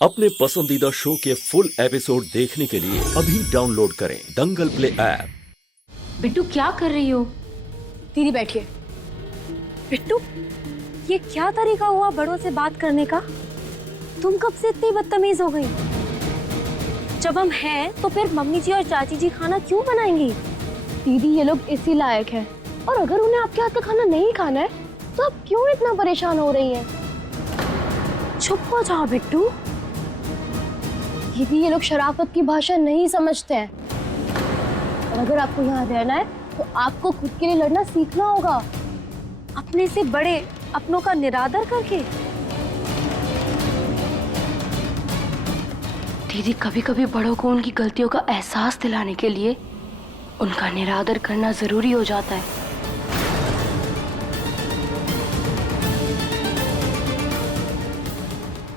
अपने पसंदीदा शो के फुल एपिसोड देखने के लिए अभी डाउनलोड करें दंगल प्ले ऐप। बिट्टू क्या कर रही हो? दीदी बैठिए। बिट्टू, ये क्या तरीका हुआ बड़ों से बात करने का? तुम कब से इतनी बदतमीज हो गई? जब हम हैं तो फिर मम्मी जी और चाची जी खाना क्यों बनाएंगी? दीदी, ये लोग इसी लायक हैं, और अगर उन्हें आपके हाथ का खाना नहीं खाना है तो आप क्यों इतना परेशान हो रही हैं? चुप हो जाओ बिट्टू। दीदी, ये लोग शराफत की भाषा नहीं समझते हैं, और अगर आपको यहाँ रहना है तो आपको खुद के लिए लड़ना सीखना होगा, अपने से बड़े अपनों का निरादर करके। दीदी, कभी कभी बड़ों को उनकी गलतियों का एहसास दिलाने के लिए उनका निरादर करना जरूरी हो जाता है।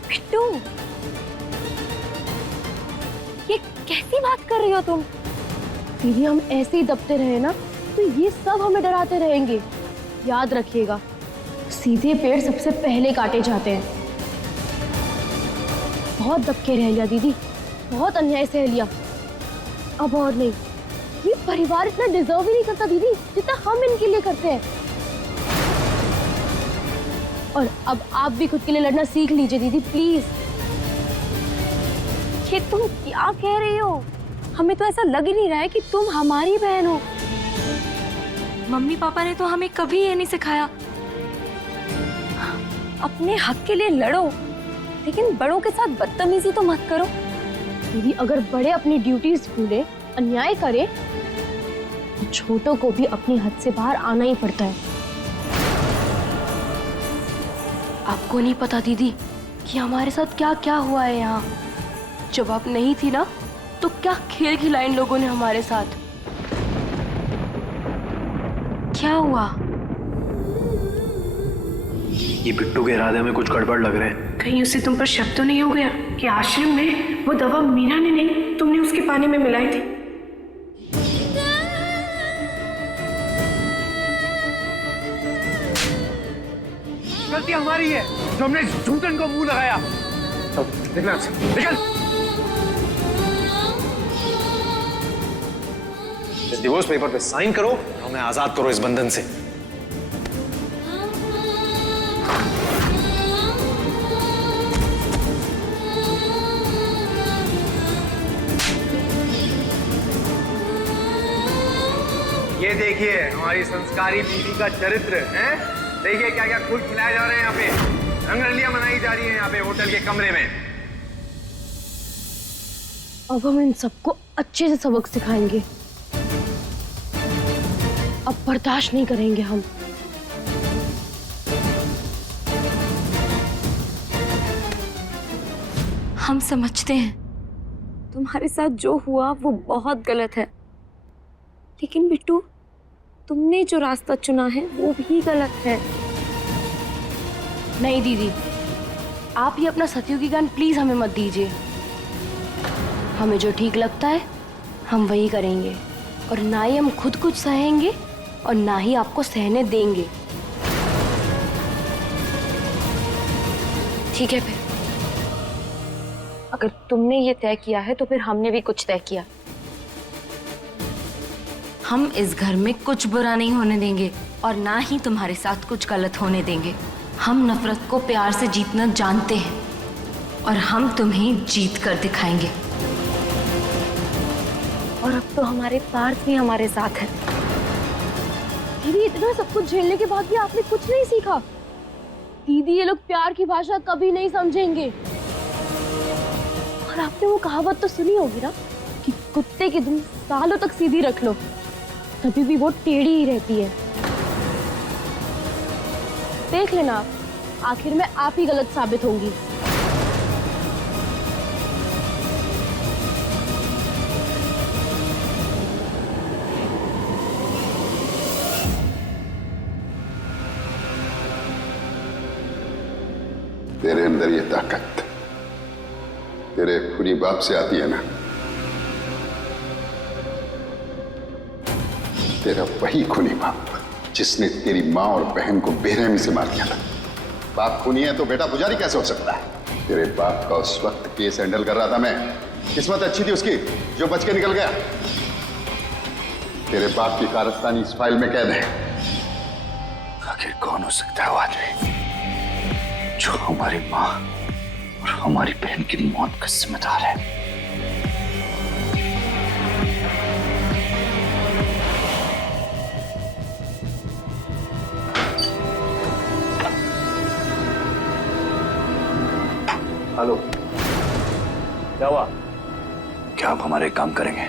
बिट्टू, ये कैसी बात कर रही हो तुम? दीदी, हम ऐसे ही दबते रहे ना तो ये सब हमें डराते रहेंगे। याद रखिएगा, सीधे पेड़ सबसे पहले काटे जाते हैं। बहुत दबके रह लिया दीदी, बहुत अन्याय सह लिया, अब और नहीं। ये परिवार इतना डिजर्व ही नहीं करता दीदी जितना हम इनके लिए करते हैं। और अब आप भी खुद के लिए लड़ना सीख लीजिए दीदी, प्लीज। ये तुम क्या कह रही हो? हमें तो ऐसा लग ही नहीं रहा है कि तुम हमारी बहन हो। मम्मी पापा ने तो हमें कभी ये नहीं सिखाया। अपने हक के लिए लड़ो, लेकिन बड़ों के साथ बदतमीजी तो मत करो। दीदी, अगर बड़े अपनी ड्यूटीज भूले, अन्याय करें, तो छोटों को भी अपनी हद से बाहर आना ही पड़ता है। आपको नहीं पता दीदी कि हमारे साथ क्या क्या हुआ है यहाँ। जब आप नहीं थी ना तो क्या खेल खिलाए इन लोगों ने हमारे साथ। क्या हुआ? ये बिट्टू के इरादे में कुछ गड़बड़ लग रहे हैं। कहीं उससे तुम पर शक तो नहीं हो गया कि आश्रम में वो दवा मीरा ने नहीं, तुमने उसके पानी में मिलाई थी? गलती हमारी है जो हमने झूठन को मुंह लगाया। निकल निकल। इस डिवोर्स पेपर पे साइन करो, हमें आजाद करो इस बंधन से। ये देखिए हमारी संस्कारी बीवी का चरित्र है। देखिए क्या क्या फूल खिलाए जा रहे हैं यहाँ पे, रंगरलियां मनाई जा रही हैं यहाँ पे होटल के कमरे में। अब हम इन सबको अच्छे से सबक सिखाएंगे। अब बर्दाश्त नहीं करेंगे हम। हम समझते हैं तुम्हारे साथ जो हुआ वो बहुत गलत है, लेकिन बिट्टू, तुमने जो रास्ता चुना है वो भी गलत है। नहीं दीदी, आप ही अपना सतयुगी ज्ञान प्लीज हमें मत दीजिए। हमें जो ठीक लगता है हम वही करेंगे, और ना ही हम खुद कुछ सहेंगे और ना ही आपको सहने देंगे। ठीक है, फिर अगर तुमने ये तय किया है तो फिर हमने भी कुछ तय किया। हम इस घर में कुछ बुरा नहीं होने देंगे और ना ही तुम्हारे साथ कुछ गलत होने देंगे। हम नफरत को प्यार से जीतना जानते हैं और हम तुम्हें जीत कर दिखाएंगे। और अब तो हमारे पार्थ भी हमारे साथ है। दीदी, इतना सब कुछ झेलने के बाद भी आपने कुछ नहीं सीखा। दीदी, ये लोग प्यार की भाषा कभी नहीं समझेंगे। और आपने वो कहावत तो सुनी होगी ना कि कुत्ते की दुम सालों तक सीधी रख लो, तभी भी वो टेढ़ी ही रहती है। देख लेना आप, आखिर में आप ही गलत साबित होंगी। तेरे अंदर ये ताकत तेरे खूनी बाप से आती है ना। तेरा वही खूनी बाप जिसने तेरी माँ और बहन को बेरहमी से मार दिया था। बाप खूनी है तो बेटा पुजारी कैसे हो सकता है? तेरे बाप का उस वक्त केस हैंडल कर रहा था मैं। किस्मत अच्छी थी उसकी जो बच के निकल गया। तेरे बाप की कारस्तानी इस फाइल में कैद है। आखिर कौन हो सकता है वो आदमी जो हमारी माँ और हमारी बहन की मौत का जिम्मेदार है? हेलो, क्या हुआ? क्या आप हमारे काम करेंगे?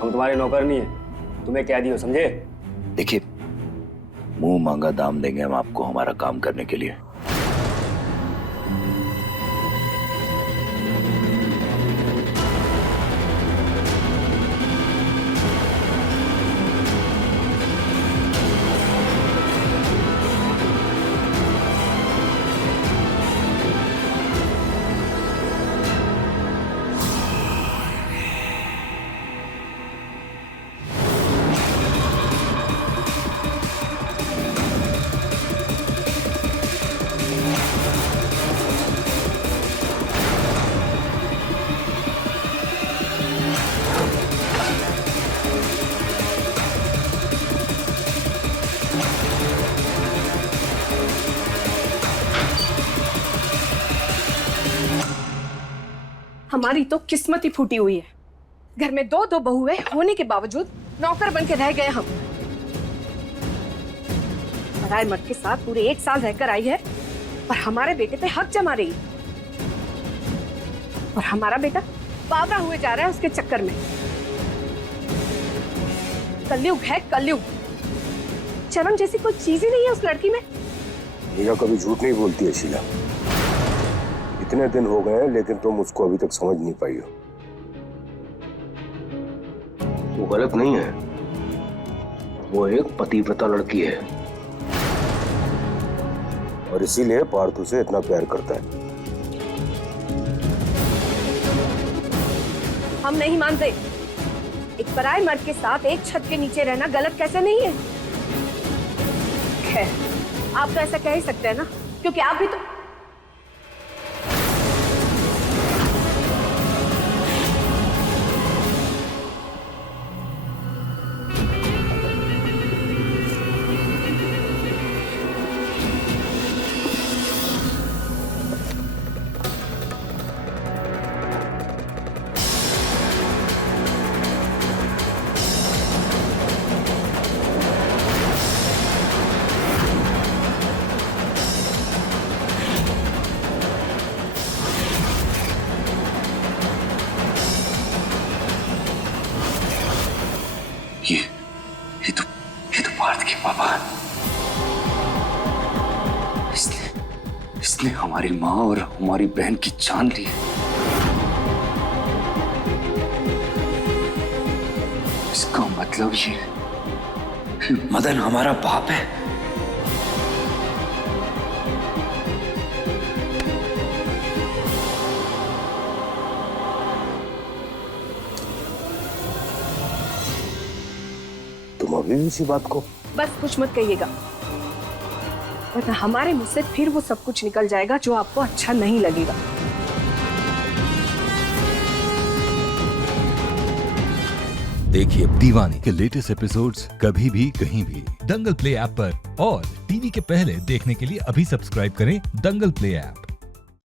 हम तुम्हारे नौकर नहीं है, तुम्हें कैदी हो, समझे? देखिए, मुंह मांगा दाम देंगे हम आपको हमारा काम करने के लिए। हमारी तो किस्मत ही फूटी हुई है। घर में दो दो बहुएं होने के बावजूद नौकर बन के रह गए हम। पराए मर्द के साथ पूरे 1 साल रहकर आई है और हमारे बेटे पे हक जमा रही है। और हमारा बेटा बावरा हुए जा रहा है उसके चक्कर में। कलयुग है कलयुग। शर्म जैसी कोई चीज ही नहीं है उस लड़की में। मीरा कभी झूठ नहीं बोलती है शीला। इतने दिन हो गए लेकिन तुम उसको अभी तक समझ नहीं पाई हो। वो गलत नहीं है, वो एक पतिव्रता लड़की है और इसीलिए पार्थू से इतना प्यार करता है। हम नहीं मानते। एक पराये मर्द के साथ एक छत के नीचे रहना गलत कैसे नहीं है? खैर, आप तो ऐसा कह ही सकते हैं ना, क्योंकि आप भी तो ये तो पार्थ के पापा। इसने हमारी माँ और हमारी बहन की जान ली है। इसका मतलब ये मदन हमारा बाप है। तुम अभी भी इसी बात को बस कुछ मत कहिएगा, वरना हमारे मुंह से फिर वो सब कुछ निकल जाएगा जो आपको अच्छा नहीं लगेगा। देखिए दीवानी के लेटेस्ट एपिसोड्स कभी भी कहीं भी दंगल प्ले ऐप पर, और टीवी के पहले देखने के लिए अभी सब्सक्राइब करें दंगल प्ले ऐप।